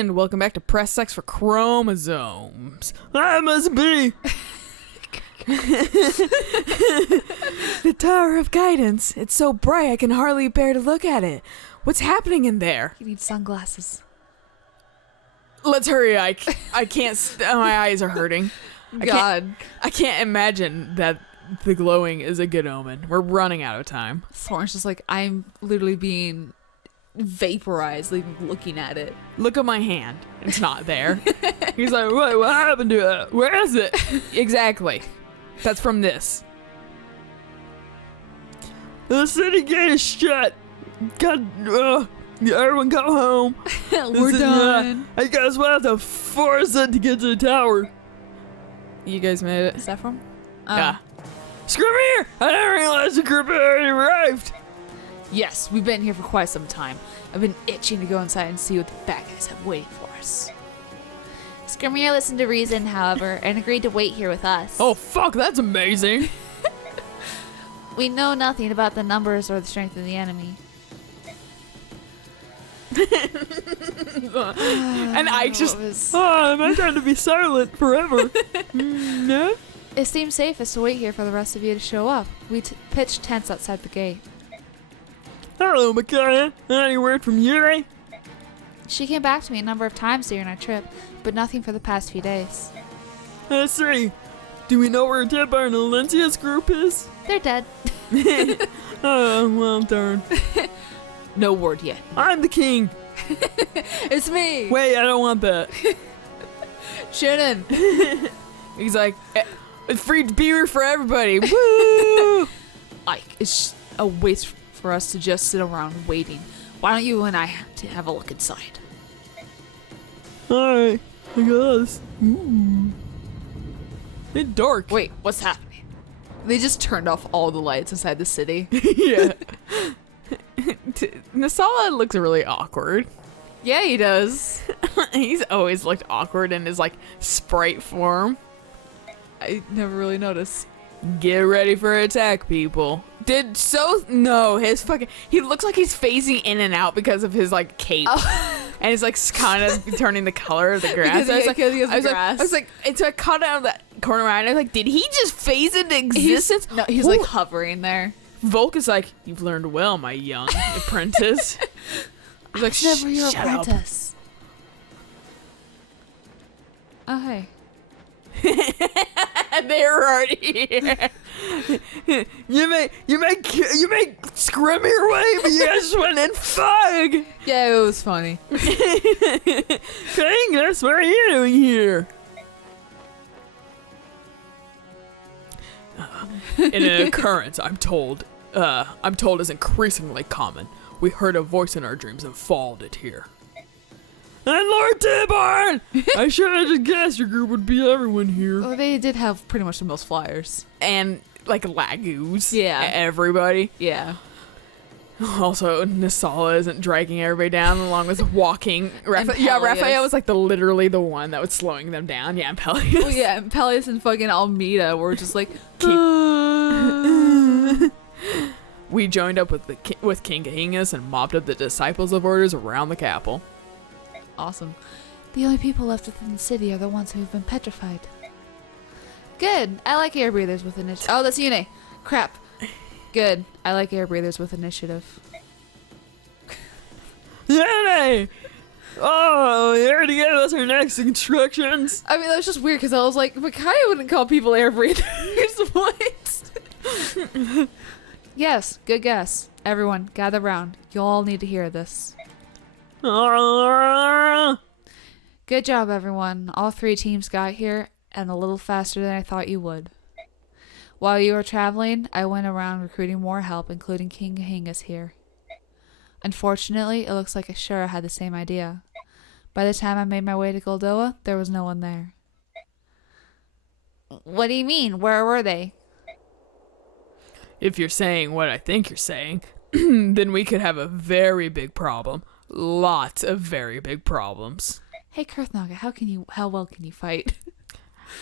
and welcome back to Press Sex for Chromosomes. I must be the Tower of Guidance. It's so bright I can hardly bear to look at it. What's happening in there? You need sunglasses. Let's hurry. I can't. My eyes are hurting. God. I can't imagine that the glowing is a good omen. We're running out of time. Thorn's just like, I'm literally being vaporized, like, looking at it. Look at my hand. It's not there. He's like, what happened to it? Where is it? Exactly. That's from this. The city gate is shut. Everyone go home. We're done. I guess we'll have to force it to get to the tower. You guys made it. Is that from? Yeah. Screw me here! I didn't realize the group had already arrived. Yes, we've been here for quite some time. I've been itching to go inside and see what the bad guys have waiting for us. Skirmir listened to reason, however, and agreed to wait here with us. Oh, fuck, that's amazing. We know nothing about the numbers or the strength of the enemy. And I just... am I trying to be silent forever? No? It seems safest to wait here for the rest of you to show up. We pitched tents outside the gate. Hello, Micaiah. Any word from Yuri? She came back to me a number of times during our trip, but nothing for the past few days. I see. Do we know where Tibbar and Alencia's group is? They're dead. Oh, well, darn. No word yet. I'm the king. It's me. Wait, I don't want that. Shannon. He's like, it's free beer for everybody. Woo! Like, it's a waste for us to just sit around waiting. Why don't you and I have a look inside? Alright, I guess. It's dark. Wait, what's happening? They just turned off all the lights inside the city. Yeah. Nasala looks really awkward. Yeah, he does. He's always looked awkward in his, like, sprite form. I never really noticed. Get ready for attack, people. No, his fucking... He looks like he's phasing in and out because of his, like, cape. Oh. And he's, like, kind of turning the color of the grass. I was like, and so I caught out of that corner of my eye, and I was like, did he just phase into existence? He's like hovering there. Volk is like, you've learned well, my young apprentice. He's like, Never your shut up. apprentice. Oh, hey. They're already here. You make scrum your way, but you guys went in fog. Yeah, it was funny. Kangas, what are you doing here? In an occurrence, I'm told is increasingly common. We heard a voice in our dreams and followed it here. And Lord Tibarn! I should have just guessed your group would be everyone here. Well, they did have pretty much the most flyers. And, like, Lagoos. Yeah. Everybody. Yeah. Also, Nasala isn't dragging everybody down along with walking. Peleus. Raphael was, like, literally the one that was slowing them down. Yeah, and Peleus. Well, yeah, and Peleus and fucking Almeida were just like, We joined up with King Kahingas and mopped up the disciples of orders around the capital. Awesome. The only people left within the city are the ones who have been petrified. Good. I like air breathers with initiative. Oh, that's Yune. Crap. Good. I like air breathers with initiative. Yay! Oh, you already gave us our next instructions. I mean, that was just weird because I was like, Micaiah wouldn't call people air breathers. What? Yes, good guess. Everyone, gather round. You'll all need to hear this. Good job, everyone. All 3 teams got here, and a little faster than I thought you would. While you were traveling, I went around recruiting more help, including King Kahingas here. Unfortunately, it looks like Ashura had the same idea. By the time I made my way to Goldoa, there was no one there. What do you mean? Where were they? If you're saying what I think you're saying, then we could have a very big problem. Lots of very big problems. Hey, Kurthnaga, how well can you fight?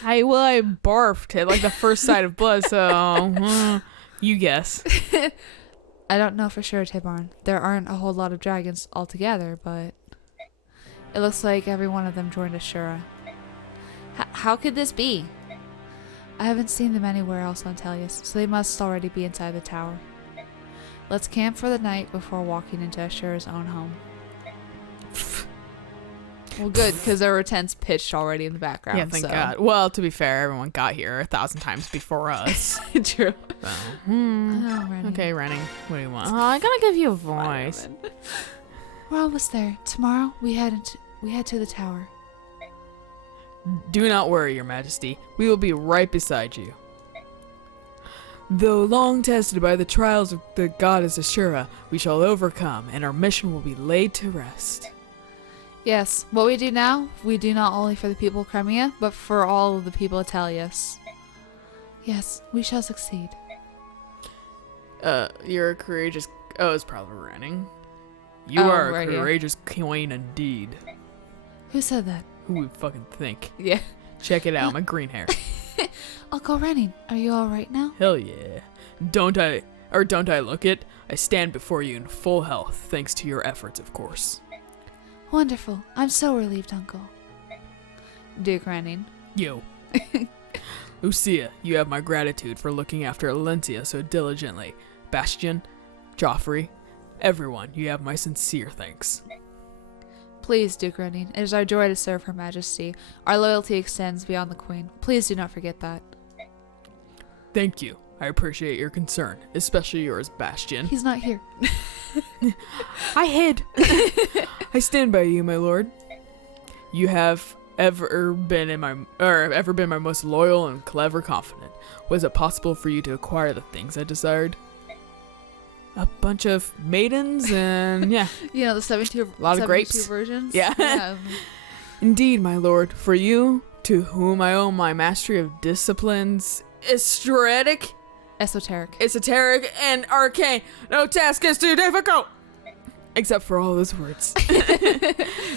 I barfed at like the first sight of blood, so you guess. I don't know for sure, Tibarn. There aren't a whole lot of dragons altogether, but It looks like every one of them joined Ashura. How could this be? I haven't seen them anywhere else on Tellius, so they must already be inside the tower. Let's camp for the night before walking into Ashura's own home. Well, good, because there were tents pitched already in the background. Yeah, thank so. God. Well, to be fair, everyone got here 1,000 times before us. True. So, Oh, Rennie. okay, Rennie, what do you want? Oh, I gotta give you a voice. Spider-Man. We're almost there. Tomorrow we head to the tower. Do not worry, Your Majesty. We will be right beside you. Though long tested by the trials of the goddess Ashura, we shall overcome, and our mission will be laid to rest. Yes, what we do now, we do not only for the people of Crimea, but for all of the people of Tellius. Yes, we shall succeed. You're a courageous... Oh, it's probably running. You Oh, are a right, yeah. courageous queen indeed. Who said that? Who would fucking think? Yeah. Check it out, my green hair. Uncle Rennie, are you alright now? Hell yeah. Don't I look it? I stand before you in full health, thanks to your efforts, of course. Wonderful. I'm so relieved, Uncle. Duke Rennie. Yo. Lucia, you have my gratitude for looking after Alencia so diligently. Bastion, Joffrey, everyone, you have my sincere thanks. Please, Duke Rennie, it is our joy to serve Her Majesty. Our loyalty extends beyond the Queen. Please do not forget that. Thank you. I appreciate your concern, especially yours, Bastion. He's not here. I hid. I stand by you, my lord. You have ever been my most loyal and clever confidant. Was it possible for you to acquire the things I desired? A bunch of maidens and yeah. You know, the 72, A lot of 72 grapes. versions? Yeah. Indeed, my lord. For you, to whom I owe my mastery of disciplines, esoteric, and arcane. No task is too difficult. Except for all those words.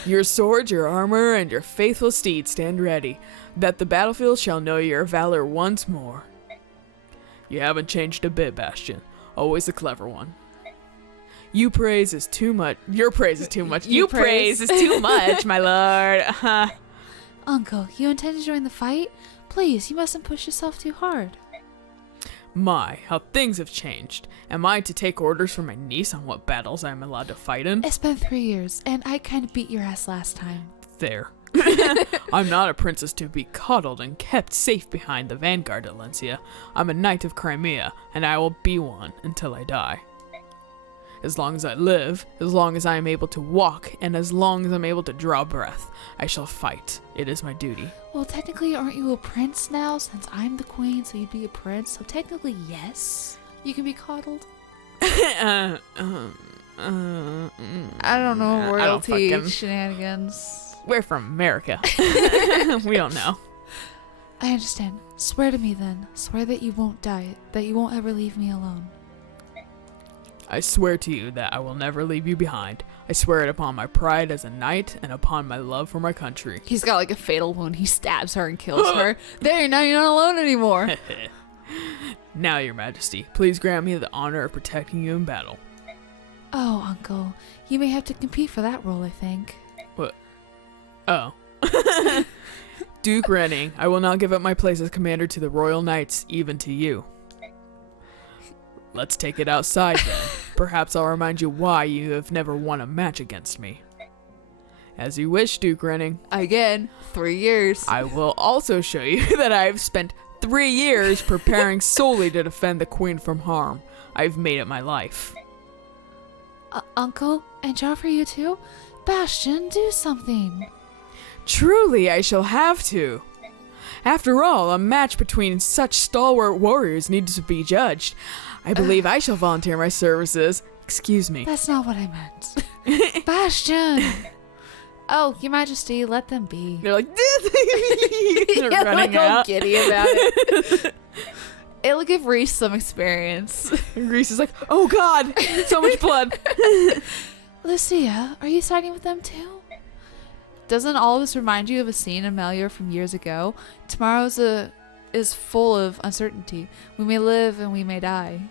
Your sword, your armor, and your faithful steed stand ready, that the battlefield shall know your valor once more. You haven't changed a bit, Bastion. Always a clever one. Your praise is too much. You praise is too much, my lord. Uncle, you intend to join the fight? Please, you mustn't push yourself too hard. My, how things have changed. Am I to take orders from my niece on what battles I am allowed to fight in? It's been 3 years, and I kind of beat your ass last time. There. I'm not a princess to be coddled and kept safe behind the vanguard, Alencia. I'm a knight of Crimea, and I will be one until I die. As long as I live, as long as I am able to walk, and as long as I'm able to draw breath, I shall fight. It is my duty. Well, technically, aren't you a prince now, since I'm the queen, so you'd be a prince? So technically, yes, you can be coddled. I don't know, royalty shenanigans. We're from America. We don't know. I understand. Swear to me then. Swear that you won't die, that you won't ever leave me alone. I swear to you that I will never leave you behind. I swear it upon my pride as a knight and upon my love for my country. He's got like a fatal wound. He stabs her and kills her. There, now you're not alone anymore. Now, Your Majesty, please grant me the honor of protecting you in battle. Oh, Uncle. You may have to compete for that role, I think. What? Oh. Duke Rennie, I will not give up my place as commander to the Royal Knights, even to you. Let's take it outside then. Perhaps I'll remind you why you have never won a match against me. As you wish, Duke Rennie. Again, 3 years. I will also show you that I have spent 3 years preparing solely to defend the Queen from harm. I've made it my life. Uncle? And Joffrey, you too? Bastion, do something. Truly, I shall have to. After all, a match between such stalwart warriors needs to be judged. I believe I shall volunteer my services. Excuse me. That's not what I meant. Bastion! Oh, Your Majesty, let them be. They're like, They're running out. giddy about it. It'll give Reese some experience. And Reese is like, oh god, so much blood. Lucia, are you siding with them too? Doesn't all of this remind you of a scene in Melior from years ago? Tomorrow is full of uncertainty. We may live and we may die.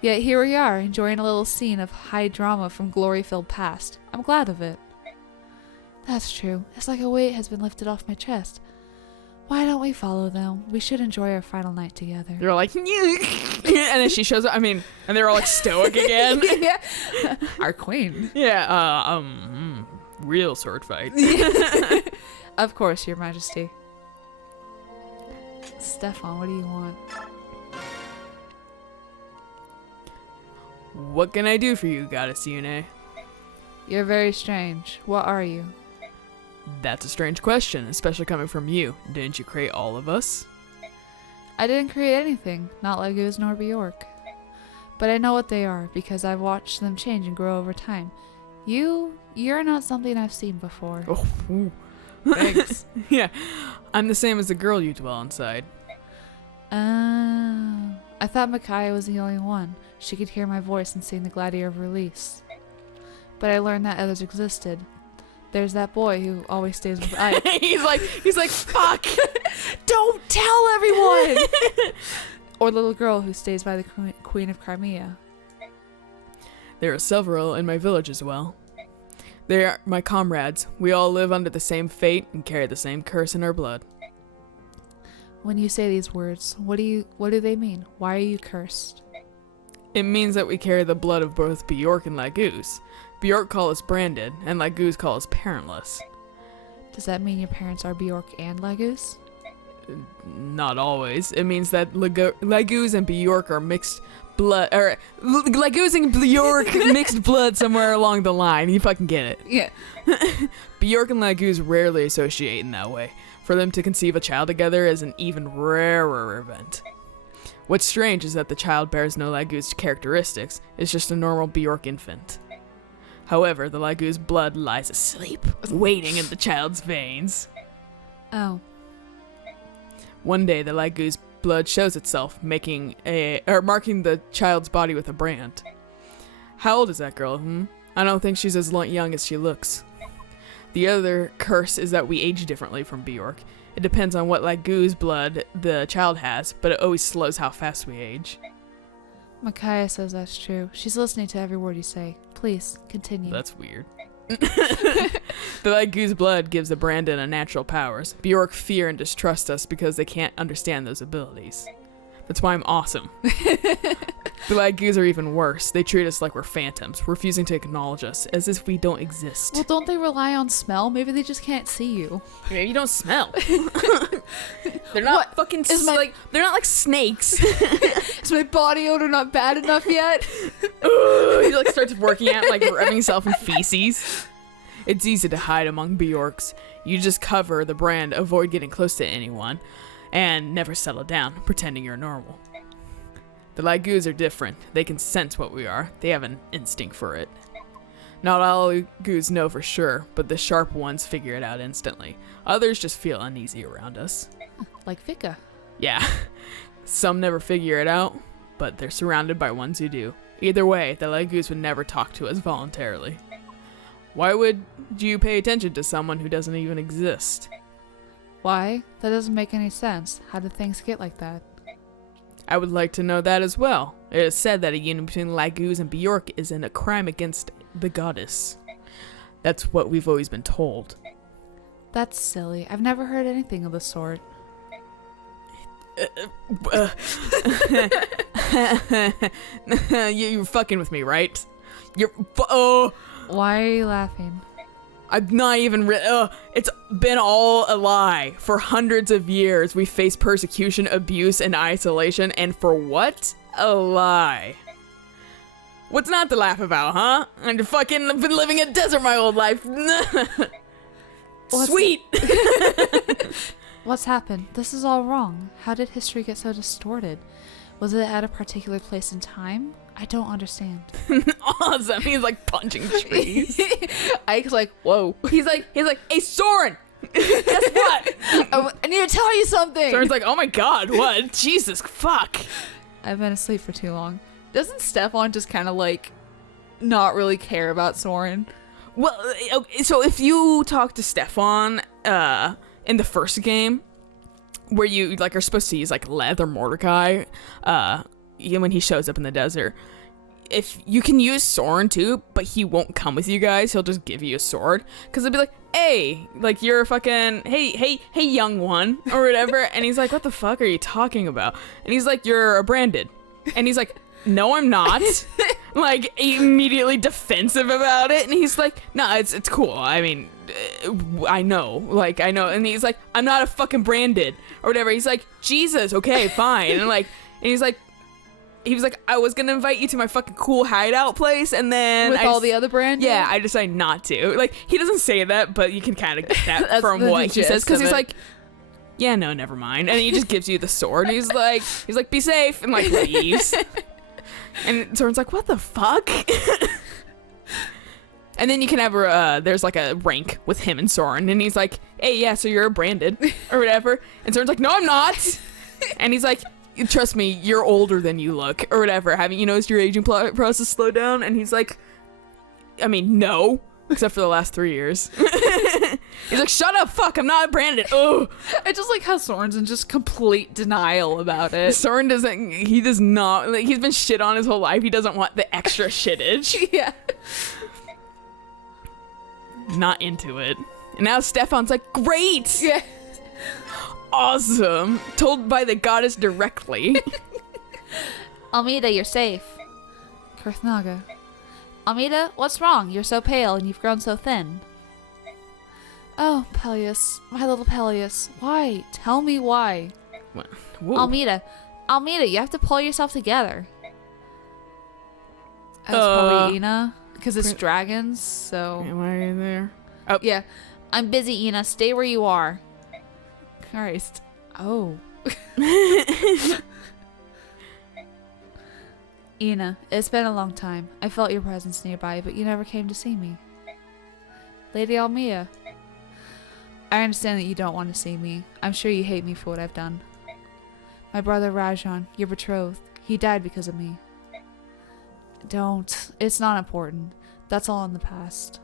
Yet here we are, enjoying a little scene of high drama from glory-filled past. I'm glad of it. That's true. It's like a weight has been lifted off my chest. Why don't we follow them? We should enjoy our final night together. They're like, and then she shows up. I mean, and they're all like stoic again. Yeah. Our queen. Yeah. Real sword fight. Of course, Your Majesty. Stefan, what do you want? What can I do for you, Goddess Yune? You're very strange. What are you? That's a strange question, especially coming from you. Didn't you create all of us? I didn't create anything, not Legos nor Bjork. But I know what they are, because I've watched them change and grow over time. You're not something I've seen before. Oh, ooh. Thanks. Yeah, I'm the same as the girl you dwell inside. I thought Micaiah was the only one. She could hear my voice and sing the Gladiator of Release. But I learned that others existed. There's that boy who always stays with Ike. he's like, fuck! Don't tell everyone! Or the little girl who stays by the Queen of Crimea. There are several in my village as well. They are my comrades. We all live under the same fate and carry the same curse in our blood. When you say these words, what do they mean? Why are you cursed? It means that we carry the blood of both Bjork and Laguz. Bjork call us branded, and Laguz call us parentless. Does that mean your parents are Bjork and Laguz? Not always. It means that Laguz and Bjork are mixed blood, or Laguz and Bjork mixed blood somewhere along the line. You fucking get it. Yeah. Bjork and Laguz rarely associate in that way. For them to conceive a child together is an even rarer event. What's strange is that the child bears no Laguz characteristics. It's just a normal Bjork infant. However, the Laguz blood lies asleep, waiting in the child's veins. Oh. One day, the Laguz blood shows itself, marking the child's body with a brand. How old is that girl? I don't think she's as young as she looks. The other curse is that we age differently from Bjork. It depends on what Laguz blood the child has, but it always slows how fast we age. Micaiah says that's true. She's listening to every word you say. Please, continue. That's weird. The Laguz blood gives the Brandon unnatural powers. Bjork fear and distrust us because they can't understand those abilities. That's why I'm awesome. The Laguz are even worse. They treat us like we're phantoms, refusing to acknowledge us, as if we don't exist. Well, don't they rely on smell? Maybe they just can't see you. Maybe you don't smell. They're not fucking they're not like snakes. Is my body odor not bad enough yet? He like starts working out, like rubbing himself in feces. It's easy to hide among Bjorks. You just cover the brand, avoid getting close to anyone, and never settle down, pretending you're normal. The Laguz are different. They can sense what we are. They have an instinct for it. Not all Laguz know for sure, but the sharp ones figure it out instantly. Others just feel uneasy around us. Like Vika. Yeah. Some never figure it out, but they're surrounded by ones who do. Either way, the Laguz would never talk to us voluntarily. Why would you pay attention to someone who doesn't even exist? Why? That doesn't make any sense. How did things get like that? I would like to know that as well. It is said that a union between Laguz and Bjork is a crime against the goddess. That's what we've always been told. That's silly. I've never heard anything of the sort. You're fucking with me, right? Why are you laughing? I'm not even it's been all a lie. For hundreds of years, we faced persecution, abuse, and isolation, and for what? A lie. What's not to laugh about, huh? I've been living a desert my whole life. Sweet! What's happened? This is all wrong. How did history get so distorted? Was it at a particular place in time? I don't understand. Awesome. He's like punching trees. Ike's like, whoa. He's like, hey, Soren! Guess what? I need to tell you something. Soren's like, oh my god, what? Jesus, fuck. I've been asleep for too long. Doesn't Stefan just kind of like not really care about Soren? Well, okay, so if you talk to Stefan in the first game, where you like are supposed to use like Lev or Mordecai, when he shows up in the desert, if you can use Soren too, but he won't come with you guys. He'll just give you a sword. Because he'll be like, hey, like, you're a fucking, hey, young one, or whatever. And he's like, what the fuck are you talking about? And he's like, you're a branded. And he's like, no, I'm not. Like, immediately defensive about it. And he's like, no, it's cool. I mean, I know. Like, I know. And he's like, I'm not a fucking branded, or whatever. He's like, Jesus, okay, fine. And like, and he was like, I was gonna invite you to my fucking cool hideout place, and then With all the other brands? yeah, I decided not to. Like, he doesn't say that, but you can kind of get that from the what he gist says, because of he's it. like, yeah, no, never mind, and he just gives you the sword. He's like, be safe, and like leaves. And Soren's like, what the fuck? And then you can have there's like a rank with him and Soren, and he's like, hey, yeah, so you're a branded or whatever, and Soren's like, no, I'm not. And he's like, trust me, you're older than you look, or whatever. Haven't you noticed your aging process slow down? And he's like, I mean, no, except for the last 3 years. He's like, shut up, fuck, I'm not branded. Oh, I just like how Soren's in just complete denial about it. Soren does not, like, he's been shit on his whole life. He doesn't want the extra shittage. Yeah. Not into it. And now Stefan's like, great. Yeah. Awesome. Told by the goddess directly. Almeida, you're safe. Kurthnaga. Almeida, what's wrong? You're so pale and you've grown so thin. Oh, Peleus. My little Peleus. Why? Tell me why. Whoa. Almeida, you have to pull yourself together. That's probably Ina. Because it's dragons, so... Why are you there? Yeah. I'm busy, Ina. Stay where you are. Christ. Oh. Ina, it's been a long time. I felt your presence nearby, but you never came to see me. Lady Almia. I understand that you don't want to see me. I'm sure you hate me for what I've done. My brother Rajan, your betrothed, he died because of me. Don't. It's not important. That's all in the past.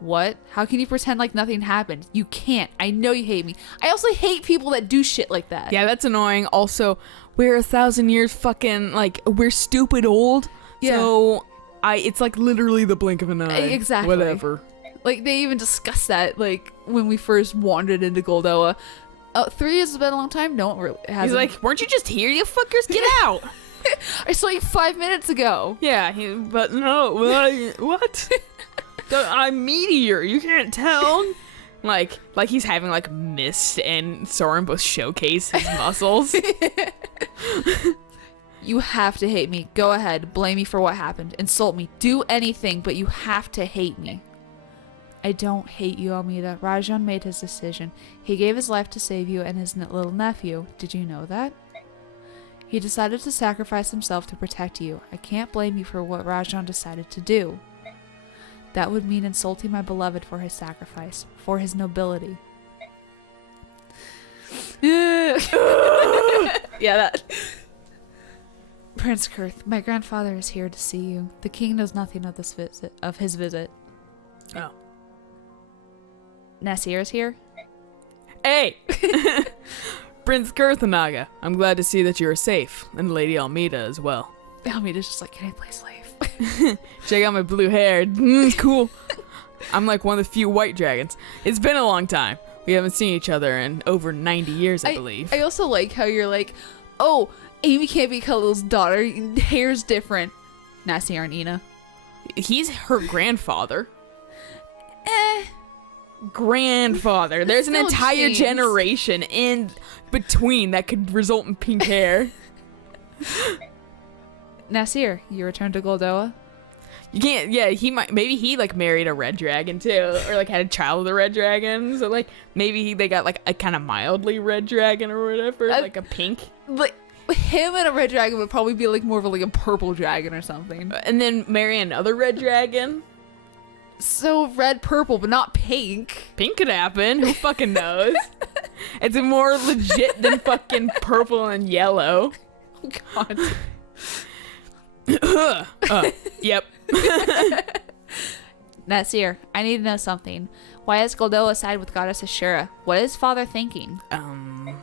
What? How can you pretend like nothing happened? You can't. I know you hate me. I also hate people that do shit like that. Yeah, that's annoying. Also, we're 1,000 years fucking, like, we're stupid old. Yeah. So, it's like literally the blink of an eye. Exactly. Whatever. Like, they even discussed that, like, when we first wandered into Goldoa. 3 years has been a long time? No, it really hasn't. He's like, weren't you just here, you fuckers? Get out! I saw you 5 minutes ago. Yeah, but no, what? I'm meteor, you can't tell. Like he's having like Mist and Soren both showcase his muscles. You have to hate me. Go ahead. Blame me for what happened. Insult me. Do anything, but you have to hate me. I don't hate you, Almeida. Rajan made his decision. He gave his life to save you and his little nephew. Did you know that? He decided to sacrifice himself to protect you. I can't blame you for what Rajan decided to do. That would mean insulting my beloved for his sacrifice, for his nobility. Yeah, that. Prince Kurth, my grandfather is here to see you. The king knows nothing of his visit. Oh. Nasir is here? Hey! Prince Kurthanaga, I'm glad to see that you are safe, and Lady Almeida as well. Almeida's just like, can I play slave? Check out my blue hair. It's cool. I'm like one of the few white dragons. It's been a long time. We haven't seen each other in over 90 years, I believe. I also like how you're like, oh, Amy can't be Khalil's daughter. Hair's different. Nasir and Ina. He's her grandfather. Grandfather. There's an Still entire genes. generation in between that could result in pink hair. Nasir, you returned to Goldoa? You can't, yeah, maybe he like married a red dragon too, or like had a child with a red dragon, so like maybe they got like a kind of mildly red dragon or whatever, like a pink. Like, him and a red dragon would probably be like more of like a purple dragon or something. And then marry another red dragon. So red, purple, but not pink. Pink could happen. Who fucking knows? It's more legit than fucking purple and yellow. Oh, God. Yep. Nasir, I need to know something. Why has Goldoa side with Goddess Ashura? What is father thinking? The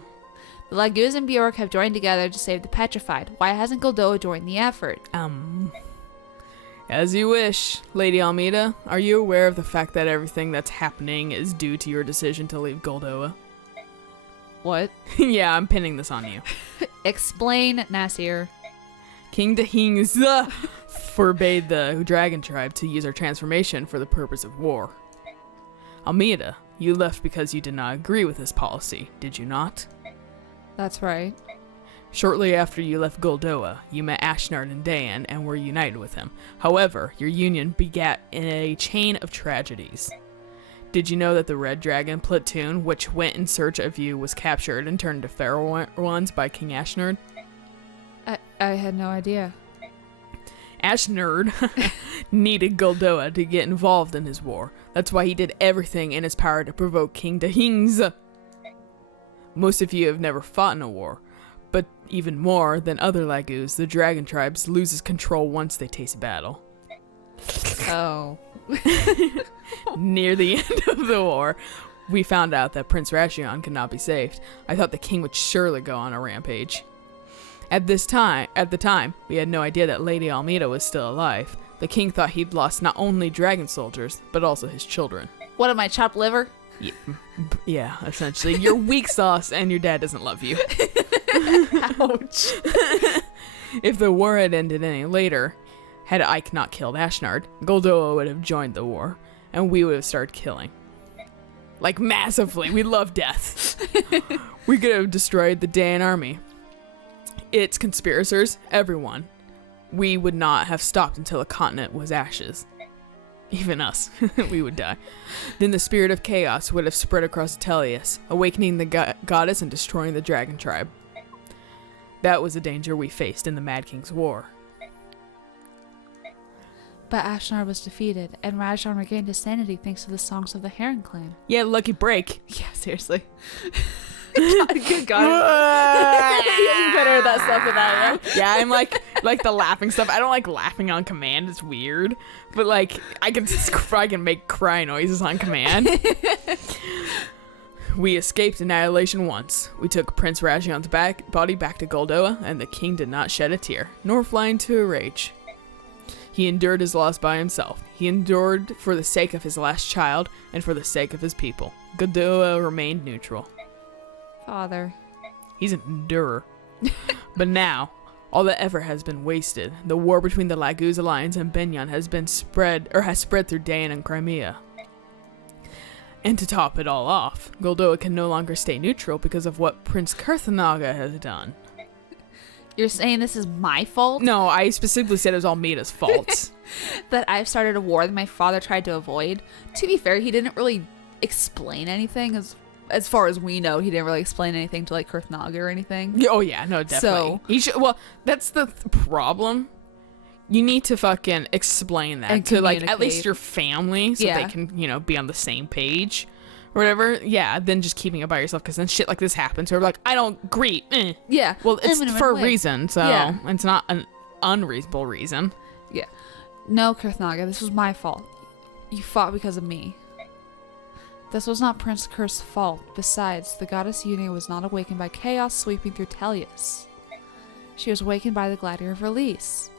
Laguz and Bjork have joined together to save the petrified. Why hasn't Goldoa joined the effort? As you wish. Lady Almeida, are you aware of the fact that everything that's happening is due to your decision to leave Goldoa? What? Yeah, I'm pinning this on you. Explain, Nasir. King Dahing's forbade the dragon tribe to use our transformation for the purpose of war. Almeida, you left because you did not agree with this policy, did you not? That's right. Shortly after you left Goldoa, you met Ashnard and Dayan and were united with him. However, your union begat a chain of tragedies. Did you know that the Red Dragon platoon, which went in search of you, was captured and turned to feral ones by King Ashnard? I had no idea. Ashnard needed Goldoa to get involved in his war. That's why he did everything in his power to provoke King Dahing's. Most of you have never fought in a war, but even more than other Lagus, the dragon tribes loses control once they taste battle. Oh. Near the end of the war, we found out that Prince Rashion could not be saved. I thought the king would surely go on a rampage. At the time, we had no idea that Lady Almeida was still alive. The king thought he'd lost not only dragon soldiers, but also his children. What am I, chopped liver? Yeah, essentially. You're weak sauce and your dad doesn't love you. Ouch. If the war had ended any later, had Ike not killed Ashnard, Goldoa would have joined the war, and we would have started killing. Like, massively. We love death. We could have destroyed the Dayan army. Its conspirators, everyone. We would not have stopped until the continent was ashes. Even us. We would die. Then the spirit of chaos would have spread across Atelius, awakening the goddess and destroying the dragon tribe. That was the danger we faced in the Mad King's War. But Ashnard was defeated, and Rajan regained his sanity thanks to the songs of the Heron clan. Yeah, lucky break. Yeah, seriously. Good God. You better have that stuff with that, right? Yeah, I'm like the laughing stuff. I don't like laughing on command. It's weird. But like, I can make cry noises on command. We escaped annihilation once. We took Prince Rashion's body back to Goldoa, and the king did not shed a tear, nor fly into a rage. He endured his loss by himself. He endured for the sake of his last child, and for the sake of his people. Goldoa remained neutral. Father. He's an endurer. But now, all the effort has been wasted. The war between the Laguz Alliance and Benyon has spread through Dayan and Crimea. And to top it all off, Goldoa can no longer stay neutral because of what Prince Kurthanaga has done. You're saying this is my fault? No, I specifically said it was Almeida's fault. That I've started a war that my father tried to avoid? To be fair, he didn't really explain anything. As far as we know, he didn't really explain anything to like Kurthnaga or anything. Oh yeah, no, definitely. So, well, that's the problem. You need to fucking explain that and to like at least your family so Yeah. they can, be on the same page or whatever. Yeah, then just keeping it by yourself because then shit like this happens. Or like, I don't agree. Yeah. Well, it's I'm gonna for run a away. reason, so Yeah. it's not an unreasonable reason. Yeah. No, Kurthnaga, this was my fault. You fought because of me. This was not Prince Kurth's fault. Besides, the goddess Unia was not awakened by chaos sweeping through Tellius. She was awakened by the Gladiator of Release.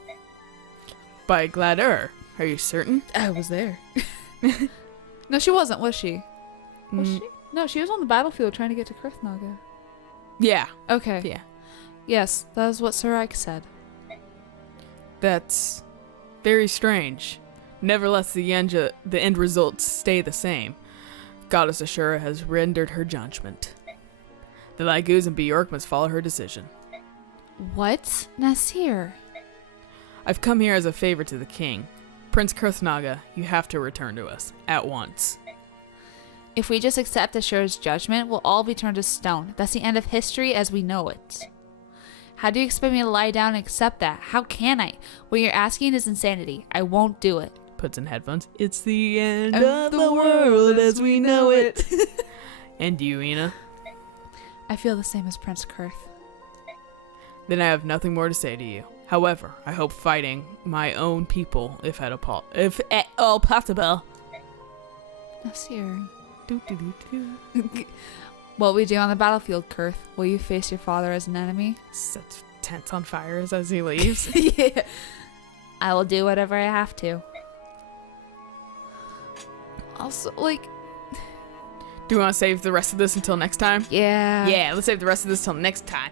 By Gladur, are you certain? I was there. No, she wasn't, was she? Was she? No, she was on the battlefield trying to get to Kurthnaga. Yeah. Okay. Yeah. Yes, that is what Sir Ike said. That's very strange. Nevertheless, the end results stay the same. Goddess Ashura has rendered her judgment. The Laguz and Bjork must follow her decision. What? Nasir? I've come here as a favor to the king. Prince Kurthnaga, you have to return to us. At once. If we just accept Ashura's judgment, we'll all be turned to stone. That's the end of history as we know it. How do you expect me to lie down and accept that? How can I? What you're asking is insanity. I won't do it. Puts in headphones. It's the end of the world as we know it. And you, Ina? I feel the same as Prince Kurth. Then I have nothing more to say to you. However, I hope fighting my own people, if at all possible. Nasir. Do-do-do-do. What we do on the battlefield, Kurth? Will you face your father as an enemy? Sets tents on fire as he leaves. Yeah. I will do whatever I have to. Also, like, Do you want to save the rest of this until next time? yeah. Yeah, let's save the rest of this till next time.